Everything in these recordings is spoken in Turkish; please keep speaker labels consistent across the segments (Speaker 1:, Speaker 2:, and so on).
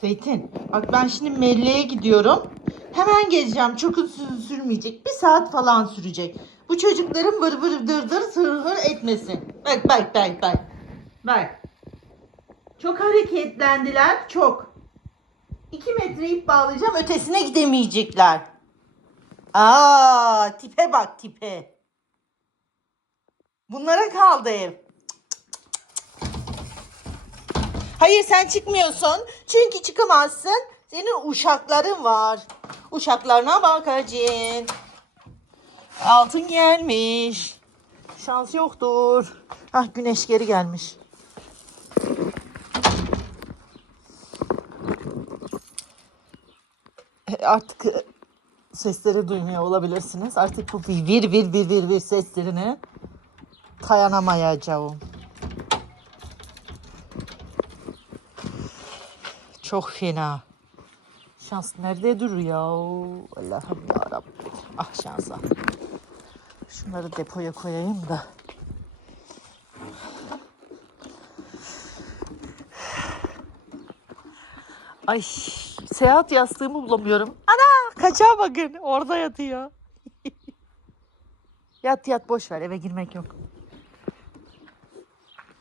Speaker 1: Zeytin bak ben şimdi Melle'ye gidiyorum. Hemen geleceğim. Çok uzun sürmeyecek. Bir saat falan sürecek. Bu çocukların vır vır dır dır sır hır etmesin. Bak bak bak bak. Bak. Çok hareketlendiler. Çok. İki metre ip bağlayacağım. Ötesine gidemeyecekler. Aa, tipe bak tipe. Bunlara kaldı ev. Hayır sen çıkmıyorsun. Çünkü çıkamazsın. Senin uşakların var. Uşaklarına bakacaksın. Altın gelmiş. Şans yoktur. Ah güneş geri gelmiş. E, Artık e, sesleri duymuyor olabilirsiniz. Artık bu vir vir vir vir vir, seslerine dayanamayacağım. Çok fena. Şans nerede duruyor ya? Allah'ım ya Ah şansa. Şunları depoya koyayım da. Ay seyahat yastığımı bulamıyorum. Ana kaçağa bakın orada yatıyor. yat yat boş ver eve girmek yok.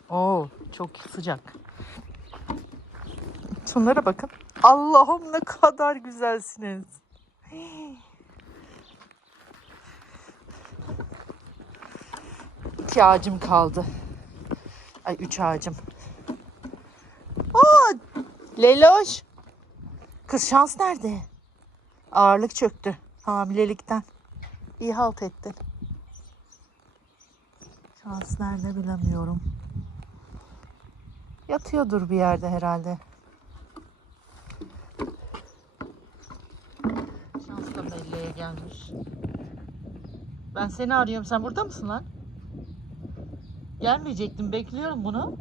Speaker 1: Oo çok sıcak. Şunlara bakın. Allah'ım ne kadar güzelsiniz. İki ağacım kaldı. Ay üç ağacım. Aa, Leyloş. Kız şans nerede? Ağırlık çöktü hamilelikten. İyi halt ettin. Şans nerede bilemiyorum. Yatıyordur bir yerde herhalde. Şans da Melle'ye gelmiş. Ben seni arıyorum. Sen burada mısın lan? Gelmeyecektim. Bekliyorum bunu.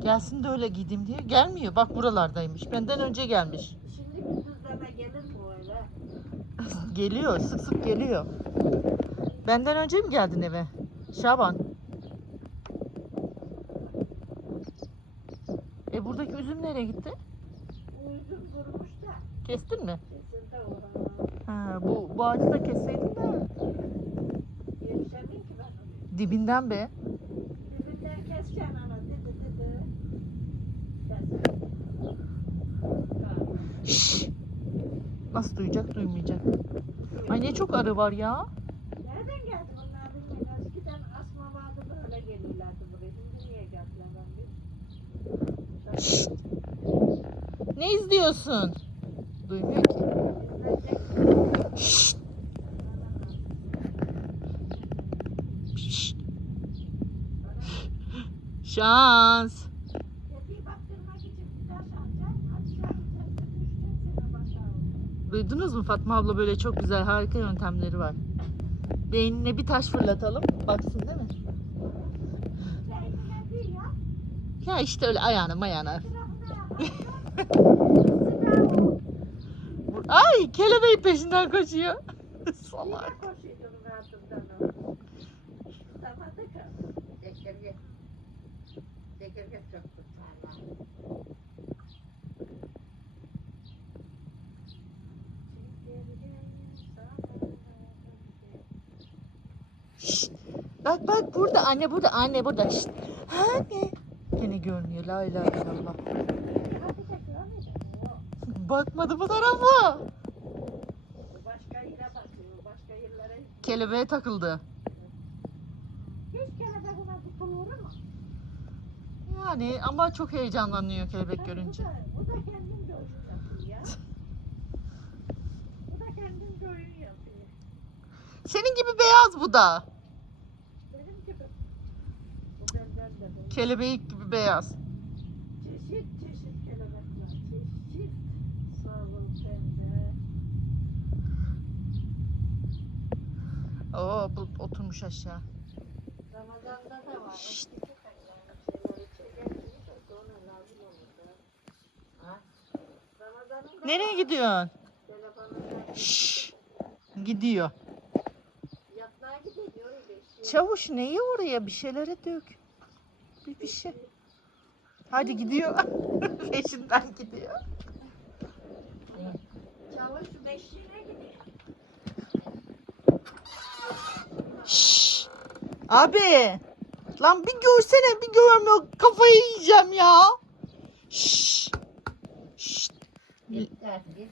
Speaker 1: Gelsin de öyle gideyim diye. Gelmiyor. Bak buralardaymış. Benden önce gelmiş.
Speaker 2: Şimdi gündüzleme gelir mi öyle?
Speaker 1: Geliyor. Sık sık geliyor. Benden önce mi geldin eve? Şaban. E buradaki üzüm nereye gitti?
Speaker 2: Üzüm durmuş da
Speaker 1: Kestin mi?
Speaker 2: kesildi o.
Speaker 1: Ha, bu, bu ağacı da kesseydin de
Speaker 2: Yetişemeyin ki ben
Speaker 1: dibinden be.
Speaker 2: Dibinden keseceksin ana dedi. Kes.
Speaker 1: Şşş. Nasıl duyacak duymayacak. Ay ne çok arı var ya.
Speaker 2: Nereden geldi bunlar bilmiyorum. Eskiden asma vardı böyle gelirlerdi buraya. Şimdi niye geldiler ben bir.
Speaker 1: Şşt. Ne izliyorsun? Duymuyor ki. Şşt. Şşt. Şans. Duydunuz mu Fatma abla böyle çok güzel harika yöntemleri var. Beynine bir taş fırlatalım. Baksın değil mi?
Speaker 2: Ya
Speaker 1: işte öyle ayağına mayağına. Ay kelebeğin peşinden koşuyor. Salak. Şşt. Bak bak burada anne burada anne burada. Şşt. Anne. Beni görmüyor la ilahe illallah. Bakmadı bu tarafa.
Speaker 2: Başka yere bakıyor, başka yerlere.
Speaker 1: Kelebeğe takıldı.
Speaker 2: Hiç kelebeğine tutulur mu?
Speaker 1: Yani ama çok heyecanlanıyor kelebek görünce.
Speaker 2: Bu da, bu da kendim göğün yapıyor ya. bu da kendim göğün yapıyor.
Speaker 1: Senin gibi beyaz bu da.
Speaker 2: Benim gibi. Bu benden de böyle.
Speaker 1: Kelebek gibi beyaz.
Speaker 2: Çeşit çeşit
Speaker 1: Oo bulut oturmuş aşağı.
Speaker 2: Ramazan'da da var.
Speaker 1: Şşt. Nereye gidiyorsun? Şşş. Gidiyor. Çavuş neyi oraya bir şeylere dök. Bir, bir şey. Hadi gidiyor. Peşinden gidiyor. Çavuş beşi Şşş. Abi. Lan bir görsene bir görmüyor. Kafayı yiyeceğim ya.
Speaker 2: Dikkat git.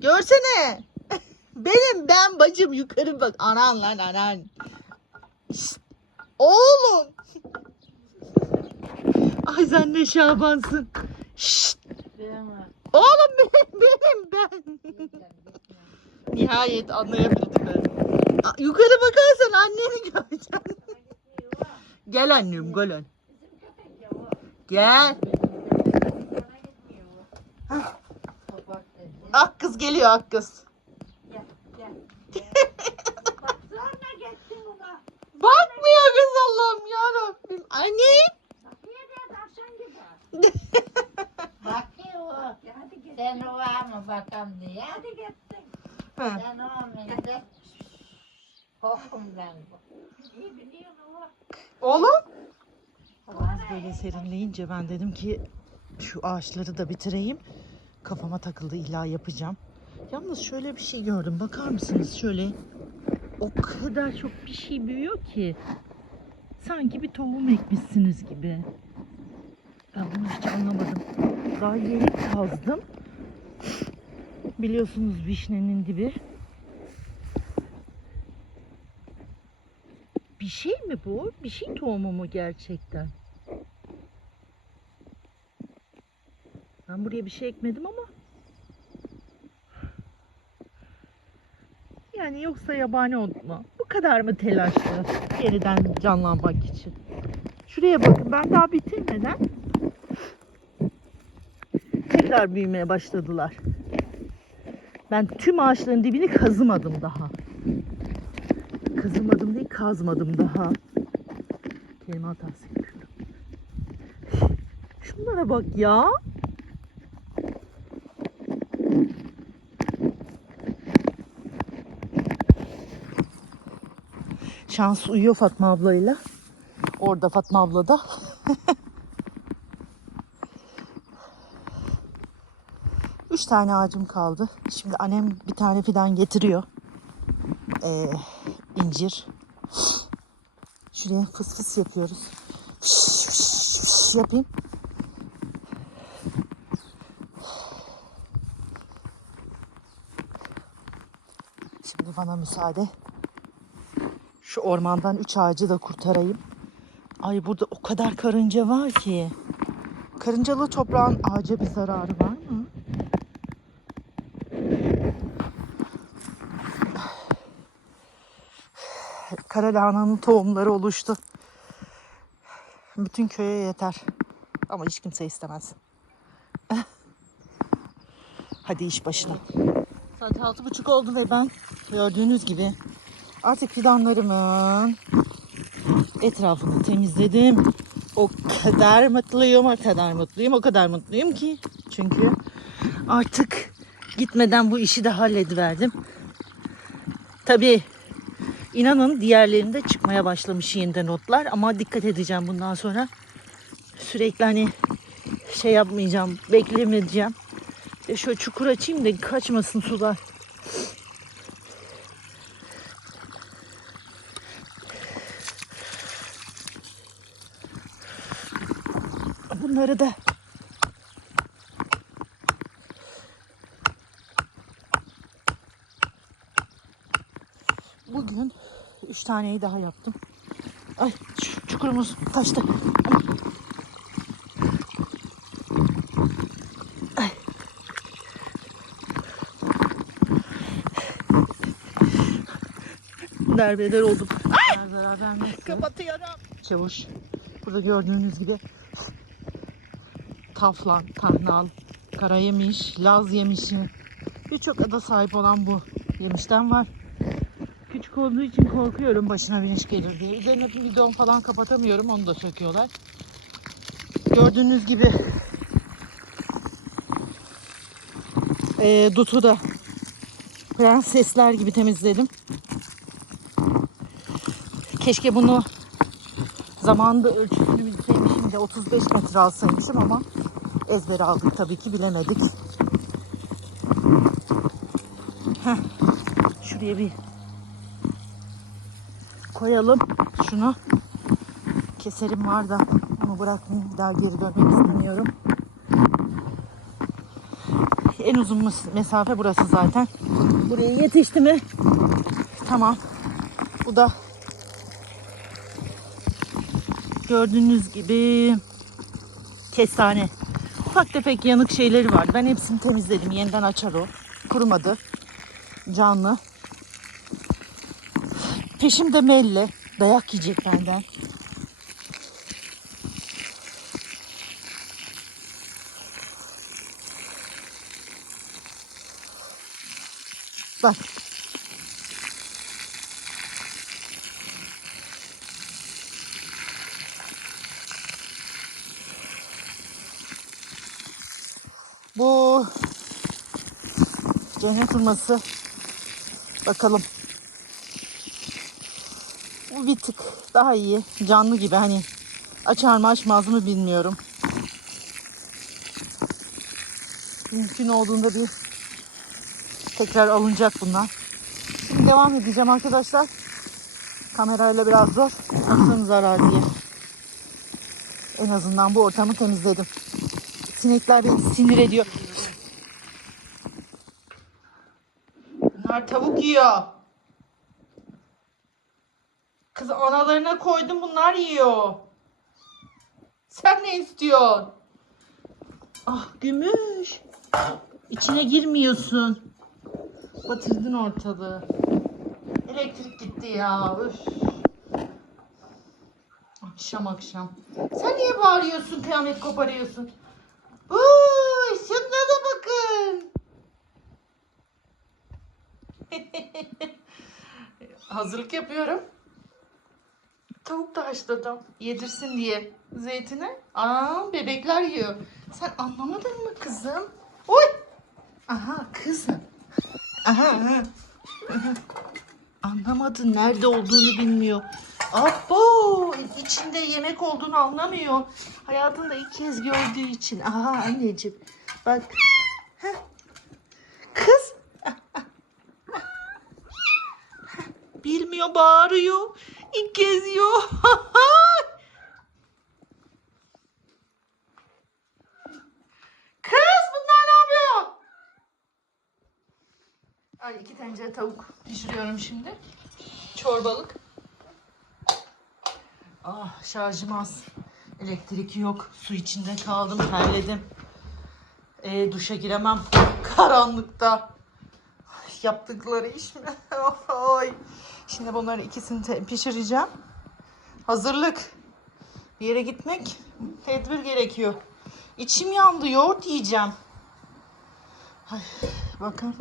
Speaker 1: Görsene. Benim ben bacım yukarı bak. Anan lan anan. Şşt. Oğlum. Ay sen ne şabansın. Şşt. Oğlum benim, benim ben. Nihayet anlayabildim ben. Yukarı bakarsan anneni göreceksin. Gel annem gel. an-
Speaker 2: Bizim köpek ya o.
Speaker 1: Gel.
Speaker 2: Dedi.
Speaker 1: Ak kız geliyor ak kız.
Speaker 2: Gel gel.
Speaker 1: Bakmıyor kız Allah'ım yarabbim. Anne.
Speaker 2: Bakıyor. Ya.
Speaker 3: Sen o var mı bakalım diye.
Speaker 2: Hadi gitsin.
Speaker 3: Sen o millet
Speaker 2: o.
Speaker 1: Oğlum. Biraz böyle serinleyince ben dedim ki şu ağaçları da bitireyim. Kafama takıldı illa yapacağım. Yalnız şöyle bir şey gördüm. Bakar mısınız şöyle? O kadar çok bir şey büyüyor ki. Sanki bir tohum ekmişsiniz gibi. Ben bunu hiç anlamadım. Daha yeni kazdım. Biliyorsunuz vişnenin dibi. Şey mi bu? Bir şey tohumu mu gerçekten? Ben buraya bir şey ekmedim ama. Yani yoksa yabani ot mu? Bu kadar mı telaşlı? Yeniden canlanmak için. Şuraya bakın ben daha bitirmeden tekrar büyümeye başladılar. Ben tüm ağaçların dibini kazımadım daha. Kazımadım değil kazmadım daha. Kelime hatası yapıyorum. Şunlara bak ya. Şans uyuyor Fatma ablayla. Orada Fatma abla da. Üç tane ağacım kaldı. Şimdi annem bir tane fidan getiriyor. Ee, incir. Şuraya fıs fıs yapıyoruz. Fış fış fış yapayım. Şimdi bana müsaade. Şu ormandan üç ağacı da kurtarayım. Ay burada o kadar karınca var ki. Karıncalı toprağın ağaca bir zararı var mı? Kara lahananın tohumları oluştu. Bütün köye yeter. Ama hiç kimse istemez. Hadi iş başına. Saat altı buçuk oldu ve ben gördüğünüz gibi artık fidanlarımın etrafını temizledim. O kadar mutluyum, o kadar mutluyum, o kadar mutluyum ki. Çünkü artık gitmeden bu işi de hallediverdim. Tabii İnanın diğerlerinde çıkmaya başlamış yeniden otlar ama dikkat edeceğim bundan sonra. Sürekli hani şey yapmayacağım, beklemeyeceğim. İşte şöyle çukur açayım da kaçmasın sular. Bunları da Bugün taneyi daha yaptım. Ay çukurumuz taştı. Aman. Ay. Derbeder oldum. Ay. Vermezse. Kapatıyorum. Çavuş. Burada gördüğünüz gibi taflan, tahnal, kara yemiş, laz yemişi. Birçok ada sahip olan bu yemişten var. Küçük olduğu için korkuyorum başına bir iş gelir diye. Üzerine bir bidon falan kapatamıyorum. Onu da söküyorlar. Gördüğünüz gibi eee dutu da prensesler gibi temizledim. Keşke bunu zamanında ölçüsünü bilseymişim de 35 metre alsaymışım ama ezbere aldık tabii ki bilemedik. Heh. Şuraya bir koyalım şunu. Keserim var da onu bırakmayayım. Daha geri dönmek istemiyorum. En uzun mes- mesafe burası zaten. Buraya yetişti mi? Tamam. Bu da gördüğünüz gibi kestane. Ufak tefek yanık şeyleri var. Ben hepsini temizledim. Yeniden açar o. Kurumadı. Canlı. Peşimde melle. Dayak yiyecek benden. Bak. Bu cennet hurması. Bakalım. Bu bir tık daha iyi. Canlı gibi hani açar mı açmaz mı bilmiyorum. Mümkün olduğunda bir tekrar alınacak bunlar. Şimdi devam edeceğim arkadaşlar. Kamerayla biraz zor. Baksanız araziye. En azından bu ortamı temizledim. Sinekler beni sinir ediyor. Bunlar tavuk yiyor. Kız analarına koydum bunlar yiyor. Sen ne istiyorsun? Ah gümüş. İçine girmiyorsun. Batırdın ortalığı. Elektrik gitti ya. Üf. Akşam akşam. Sen niye bağırıyorsun, kıyamet koparıyorsun? Uy, şuna da bakın. Hazırlık yapıyorum. Tavuk da haşladım. Yedirsin diye. Zeytine. Aa bebekler yiyor. Sen anlamadın mı kızım? Oy! Aha kızım. Aha, aha. aha. Anlamadı. Nerede olduğunu bilmiyor. Abo! içinde yemek olduğunu anlamıyor. Hayatında ilk kez gördüğü için. Aha anneciğim. Bak. Heh. Kız. Bilmiyor bağırıyor. İlk kez yiyor. Kız bunlar ne yapıyor? Ay iki tencere tavuk pişiriyorum şimdi. Çorbalık. Ah şarjım az. Elektrik yok. Su içinde kaldım. Terledim. E, duşa giremem. Karanlıkta. Yaptıkları iş mi? Ay. Şimdi bunları ikisini pişireceğim. Hazırlık. Bir yere gitmek, tedbir gerekiyor. İçim yandı, yoğurt yiyeceğim. Ay, bakın.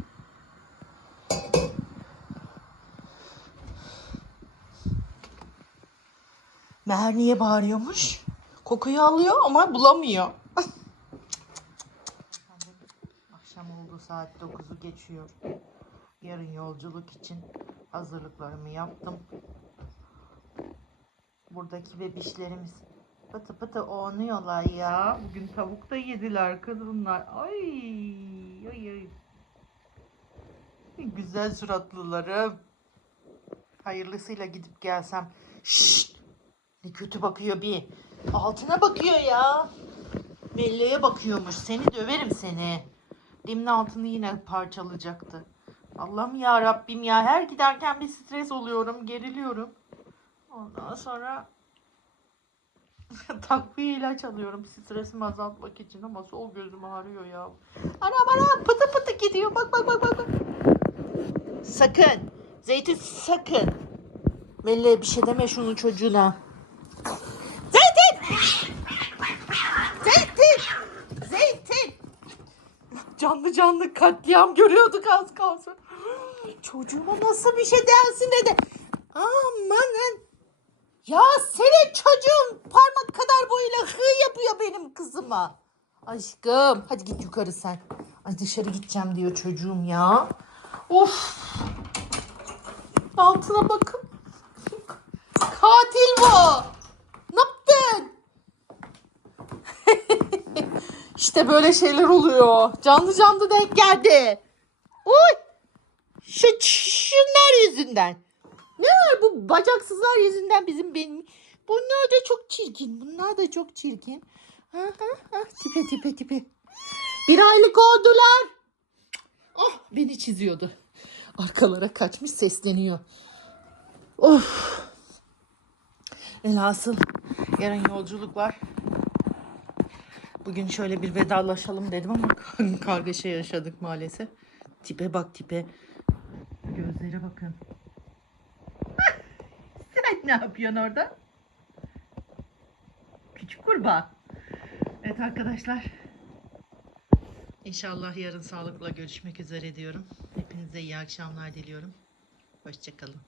Speaker 1: Meğer niye bağırıyormuş? Kokuyu alıyor ama bulamıyor. Akşam oldu saat 9'u geçiyor. Yarın yolculuk için hazırlıklarımı yaptım. Buradaki bebişlerimiz pıtı pıtı oynuyorlar ya. Bugün tavuk da yediler kız bunlar. Ay ay ay. Güzel suratlılarım. Hayırlısıyla gidip gelsem. Şşt! Ne kötü bakıyor bir. Altına bakıyor ya. Belleğe bakıyormuş. Seni döverim seni. Dimin altını yine parçalayacaktı. Allah'ım ya Rabbim ya. Her giderken bir stres oluyorum. Geriliyorum. Ondan sonra takviye ilaç alıyorum stresimi azaltmak için ama sol gözüm ağrıyor ya. Anam anam pıtı pıtı gidiyor. Bak bak bak bak. Sakın. Zeytin sakın. Melle'ye bir şey deme şunun çocuğuna. Zeytin! Zeytin! Zeytin! Canlı canlı katliam görüyorduk az kalsın. Çocuğuma nasıl bir şey dersin dedi. Amanın. Ya senin çocuğun parmak kadar boyuyla hı yapıyor benim kızıma. Aşkım hadi git yukarı sen. Ay dışarı gideceğim diyor çocuğum ya. Of. Altına bakın. Katil bu. Ne yaptın? İşte böyle şeyler oluyor. Canlı canlı denk geldi. Uy. Şu, şunlar yüzünden. Ne var bu bacaksızlar yüzünden bizim benim. Bunlar da çok çirkin. Bunlar da çok çirkin. Ha, ha, ha. Tipe tipe tipe. Bir aylık oldular. Oh beni çiziyordu. Arkalara kaçmış sesleniyor. Of. Velhasıl yarın yolculuk var. Bugün şöyle bir vedalaşalım dedim ama kargaşa yaşadık maalesef. Tipe bak tipe. Gözlere bakın. Sen ne yapıyorsun orada? Küçük kurbağa. Evet arkadaşlar. İnşallah yarın sağlıkla görüşmek üzere diyorum. Hepinize iyi akşamlar diliyorum. Hoşçakalın.